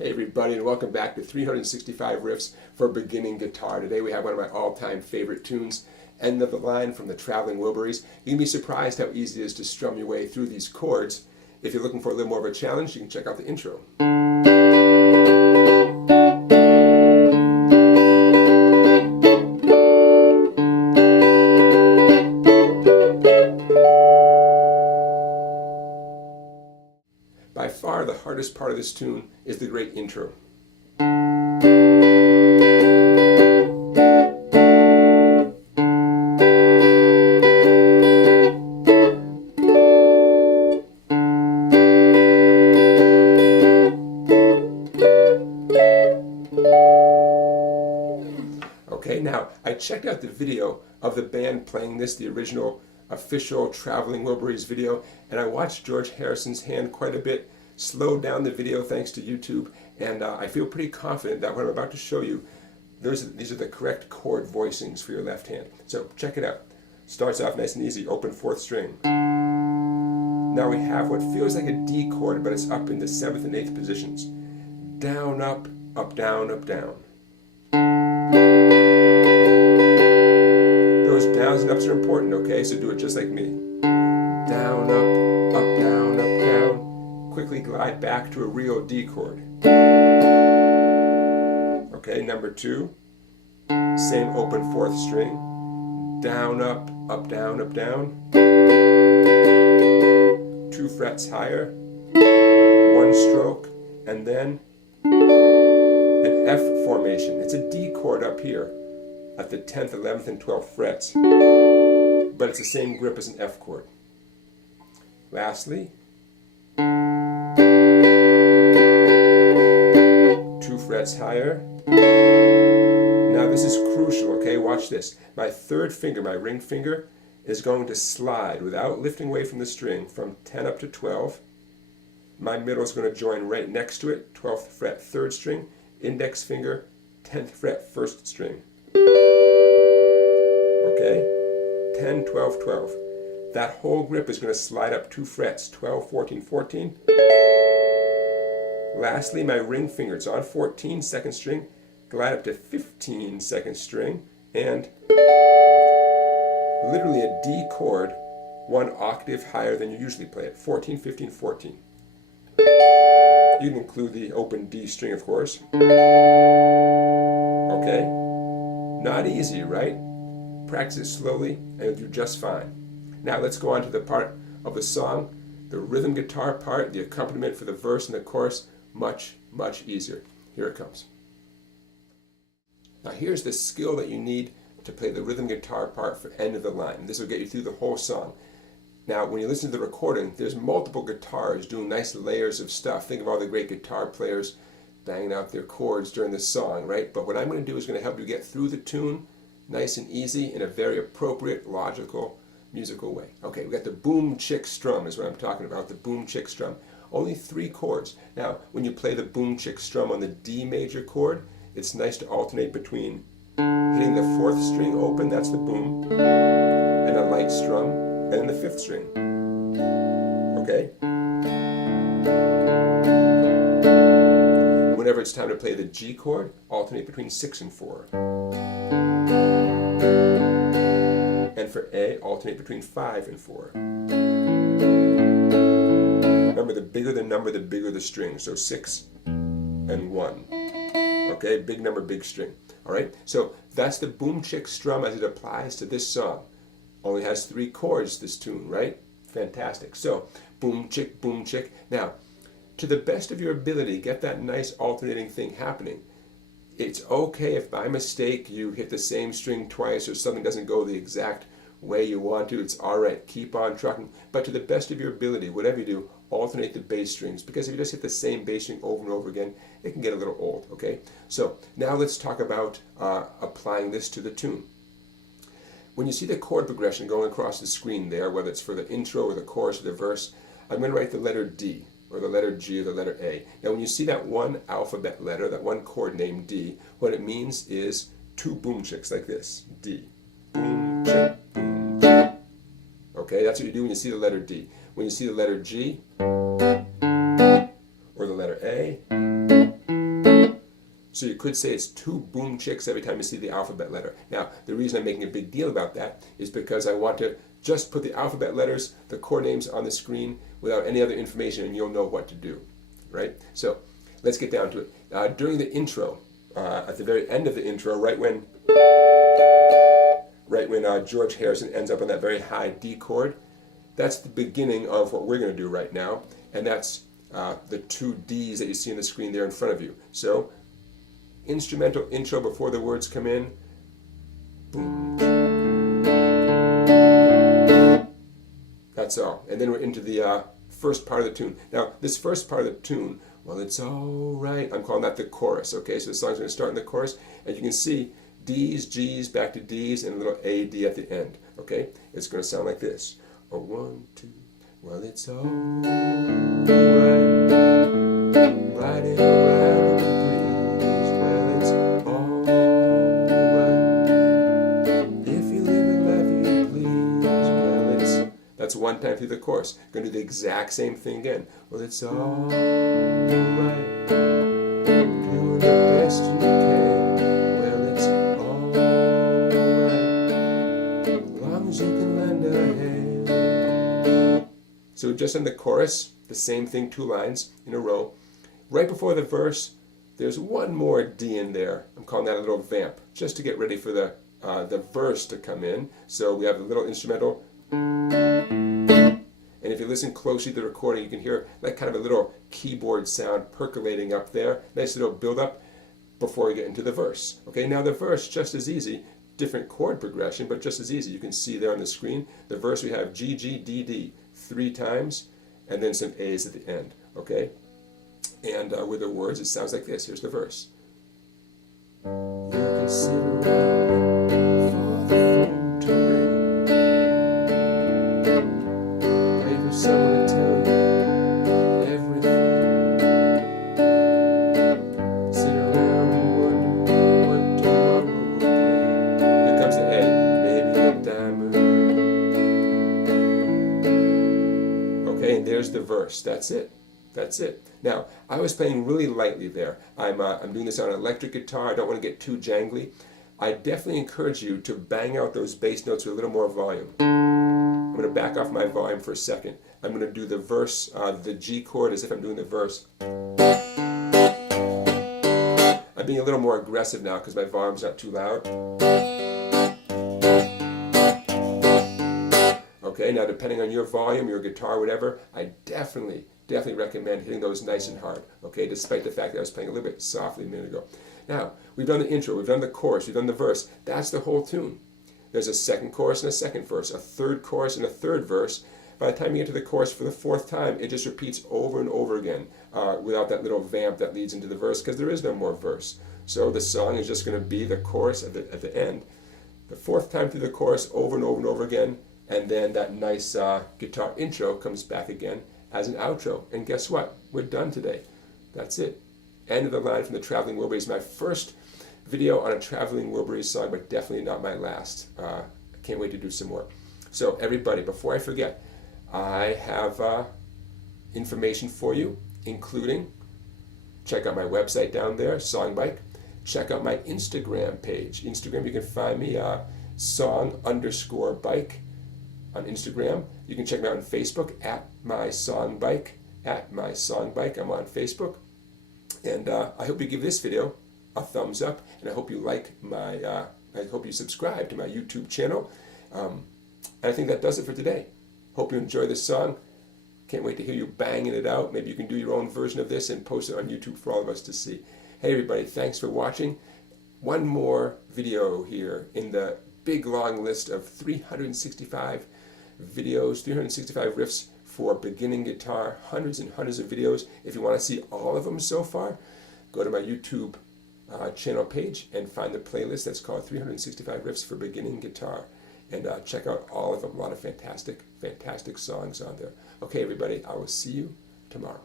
Hey everybody, and welcome back to 365 Riffs for Beginning Guitar. Today we have one of my all-time favorite tunes, End of the Line from the Traveling Wilburys. You can be surprised how easy it is to strum your way through these chords. If you're looking for a little more of a challenge, you can check out the intro. By far the hardest part of this tune is the great intro. Okay, now I checked out the video of the band playing this, the original official Traveling Wilburys video, and I watched George Harrison's hand quite a bit, slowed down the video thanks to YouTube, and I feel pretty confident that what I'm about to show you, these are the correct chord voicings for your left hand. So check it out. Starts off nice and easy, open 4th string. Now we have what feels like a D chord, but it's up in the 7th and 8th positions. Down, up, down, up, down. Those downs and ups are important, okay? So do it just like me. Down, up, down, down. Quickly glide back to a real D chord. Okay, number 2. Same open 4th string. Down, up, down, down. 2 frets higher. 1 stroke. And then an F formation. It's a D chord up here at the 10th, 11th, and 12th frets, but it's the same grip as an F chord. Lastly, 2 frets higher. Now this is crucial, okay? Watch this. My 3rd finger, my ring finger, is going to slide without lifting away from the string from 10 up to 12. My middle is going to join right next to it, 12th fret, 3rd string, index finger, 10th fret, 1st string. Okay, 10, 12, 12. That whole grip is going to slide up 2 frets, 12, 14, 14. Lastly, my ring finger, it's on 14, 2nd string, glide up to 15, 2nd string, and literally a D chord 1 octave higher than you usually play it, 14, 15, 14. You can include the open D string, of course. Okay, not easy, right? Practice it slowly and you'll do just fine. Now let's go on to the part of the song, the rhythm guitar part, the accompaniment for the verse and the chorus, much, much easier. Here it comes. Now here's the skill that you need to play the rhythm guitar part for End of the Line. This will get you through the whole song. Now when you listen to the recording, there's multiple guitars doing nice layers of stuff. Think of all the great guitar players banging out their chords during the song, right? But what I'm going to do is going to help you get through the tune nice and easy in a very appropriate, logical, musical way. Okay, we got the boom chick strum is what I'm talking about, the boom chick strum. Only 3 chords. Now, when you play the boom chick strum on the D major chord, it's nice to alternate between hitting the 4th string open, that's the boom, and a light strum, and then the 5th string. Okay? Whenever it's time to play the G chord, alternate between 6 and 4. And for A, alternate between 5 and 4. Remember, the bigger the number, the bigger the string. So 6 and 1. Okay, big number, big string. All right, so that's the boom chick strum as it applies to this song. Only has 3 chords, this tune, right? Fantastic. So, boom chick, boom chick. Now, to the best of your ability, get that nice alternating thing happening. It's okay if by mistake you hit the same string twice or something doesn't go the exact way you want to. It's all right. Keep on trucking. But to the best of your ability, whatever you do, alternate the bass strings, because if you just hit the same bass string over and over again, it can get a little old, okay? So now let's talk about applying this to the tune. When you see the chord progression going across the screen there, whether it's for the intro or the chorus or the verse, I'm going to write the letter D, or the letter G, or the letter A. Now when you see that one alphabet letter, that one chord named D, what it means is 2 boom chicks like this. D. Boom chick, boom chick. Okay, that's what you do when you see the letter D. When you see the letter G, or the letter A, So you could say it's 2 boom chicks every time you see the alphabet letter. Now, the reason I'm making a big deal about that is because I want to just put the alphabet letters, the chord names on the screen without any other information, and you'll know what to do, right? So let's get down to it. During the intro, at the very end of the intro, right when George Harrison ends up on that very high D chord, that's the beginning of what we're going to do right now, and that's the 2 Ds that you see on the screen there in front of you. So, instrumental intro before the words come in. Boom. That's all. And then we're into the first part of the tune. Now, this first part of the tune, well, it's all right. I'm calling that the chorus, okay? So the song's going to start in the chorus, and you can see D's, G's, back to D's, and a little A, D at the end, okay? It's going to sound like this. A 1, 2, well, it's all right, riding around the breeze. Well, it's all right, if you live and laugh you please. Well, that's 1 time through the chorus. Going to do the exact same thing again. Well, it's all right, doing the best you can. Well, it's all right, as long as you can lend a hand. So just in the chorus, the same thing, 2 lines in a row. Right before the verse, there's 1 more D in there. I'm calling that a little vamp, just to get ready for the verse to come in. So we have a little instrumental. And if you listen closely to the recording, you can hear like kind of a little keyboard sound percolating up there. Nice little build up before we get into the verse. Okay, now the verse, just as easy. Different chord progression, but just as easy. You can see there on the screen. The verse, we have G, G, D, D 3 times, and then some A's at the end, okay? And with the words, it sounds like this. Here's the verse. You can sit around for the phone to ring. Wait for someone to tell you everything. Sit around and wonder what tomorrow will bring. Here comes the A. Maybe a diamond ring. Okay, and there's the verse. That's it. That's it. Now, I was playing really lightly there. I'm doing this on an electric guitar. I don't want to get too jangly. I definitely encourage you to bang out those bass notes with a little more volume. I'm going to back off my volume for a second. I'm going to do the verse, the G chord, as if I'm doing the verse. I'm being a little more aggressive now because my volume's not too loud. Okay, now depending on your volume, your guitar, whatever, I definitely recommend hitting those nice and hard, okay, despite the fact that I was playing a little bit softly a minute ago. Now, we've done the intro, we've done the chorus, we've done the verse. That's the whole tune. There's a second chorus and a second verse, a third chorus and a third verse. By the time you get to the chorus for the 4th time, it just repeats over and over again without that little vamp that leads into the verse, because there is no more verse. So the song is just going to be the chorus at the end. The 4th time through the chorus over and over and over again, and then that nice guitar intro comes back again as an outro. And guess what? We're done today. That's it. End of the line from the Traveling Wilburys. My first video on a Traveling Wilburys song, but definitely not my last. I can't wait to do some more. So everybody, before I forget, I have information for you, including check out my website down there, Songbike. Check out my Instagram page. Instagram, you can find me song_bike. On Instagram. You can check me out on Facebook at my Songbike. I'm on Facebook. And I hope you give this video a thumbs up, and I hope you like my, I hope you subscribe to my YouTube channel. And I think that does it for today. Hope you enjoy this song. Can't wait to hear you banging it out. Maybe you can do your own version of this and post it on YouTube for all of us to see. Hey everybody, thanks for watching. One more video here in the big long list of 365 videos, 365 riffs for beginning guitar, hundreds and hundreds of videos. If you want to see all of them so far, go to my YouTube channel page and find the playlist that's called 365 Riffs for Beginning Guitar. And check out all of them. A lot of fantastic songs on there. Okay, everybody, I will see you tomorrow.